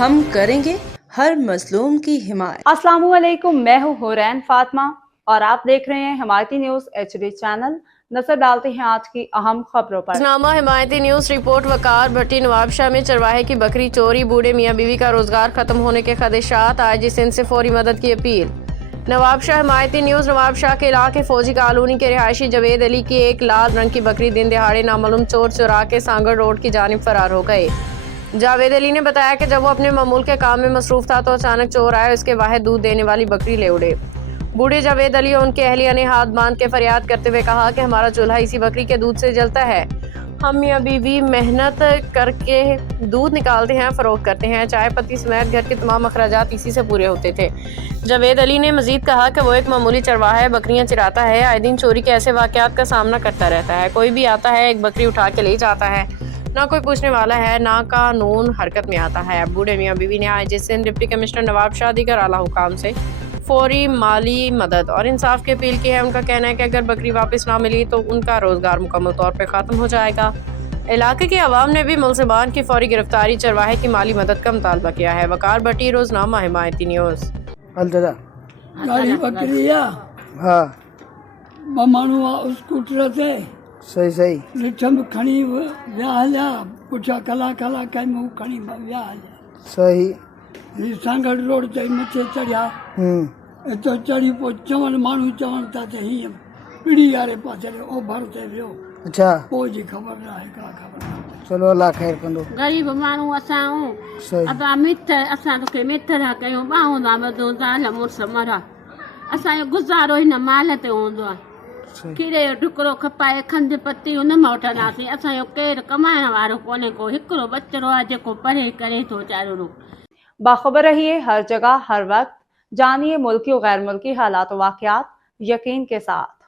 हम करेंगे हर मजलूम की हिमायत। अस्सलाम वालेकुम, मैं हूँ हुरैन फातिमा और आप देख रहे हैं हिमायती न्यूज HD चैनल। नजर डालते हैं आज की अहम खबरों पर। नामा हिमायती न्यूज रिपोर्ट। वकार भट्टी नवाबशाह में चरवाहे की बकरी चोरी, बूढ़े मियाँ बीवी का रोजगार खत्म होने के खदशात, आईजी सिंध से फौरी मदद की अपील। नवाबशाह हिमायती न्यूज। नवाबशाह के इलाके फौजी कॉलोनी के रिहायशी जवेद अली की एक लाल रंग की बकरी दिन दिहाड़े नामालूम चोर चुरा के सांगड़ रोड की जानिब फरार हो गए। जावेद अली ने बताया कि जब वो अपने मामूल के काम में मसरूफ था तो अचानक चोर आए, उसके वाहिद दूध देने वाली बकरी ले उड़े। बूढ़े जावेद अली और उनके अहलिया ने हाथ बांध के फरियाद करते हुए कहा कि हमारा चूल्हा इसी बकरी के दूध से जलता है। हम मियाँ बीवी मेहनत करके दूध निकालते हैं, फरोख्त करते हैं, चाय पत्ती समेत घर के तमाम अखराजात इसी से पूरे होते थे। जावेद अली ने मजीद कहा कि वो एक मामूली चरवाहा है, बकरियां चराता है, आए दिन चोरी के ऐसे वाकयात का सामना करता रहता है। कोई भी आता है एक बकरी उठा के ले जाता है, ना कोई पूछने वाला है, ना कानून हरकत में आता है। बूढ़े मियाँ बीवी ने IG Sindh deputy commissioner Nawabshah दीगर आला हुकाम से फौरी माली मदद और इंसाफ की अपील की है। उनका कहना है कि अगर बकरी वापस ना मिली तो उनका रोजगार मुकम्मल तौर पर ख़त्म हो जाएगा। इलाके के अवाम ने भी मुलजिमान की फौरी गिरफ्तारी, चरवाहे की माली मदद का मुतालबा किया है। वकार भट्टी, रोजनामा हिमायती न्यूज़। गाड़ी बकरिया हाँ बमाणू स्कूटर से सही सही रिठम खणी व्याहल्या पुठिया कला कला कई मुंह खणी व्याहल्या सही ही सांगड़ रोड ते मथे चढ़िया तो चढ़ी पो चवन माण्हू चवन था ते ही पीढ़ी वारे पासे ओभर ते वियो। अच्छा पोइ जी ख़बर न आहे का ख़बर। चलो अल्लाह खैर कंदो। गरीब माण्हू असां अब मिथ असां तोखे मिथ था कयूं ॿाहूं था ॿधूं था हल मुड़ुस मरा, असांजो गुज़ारो हिन माल ते हूंदो आहे। खीरे जो टुकड़ो खपाए खंड पत्ती उन मां वठंदासीं। असांजो केरु कमाइण वारो कोन्हे, को हिकिड़ो बचिरो आहे जेको परे करे थो वीचारो। बाखबर रहिए हर जगह हर वक्त, जानिए मुल्की और गैर मुल्की हालात वाक़यात यकीन के साथ।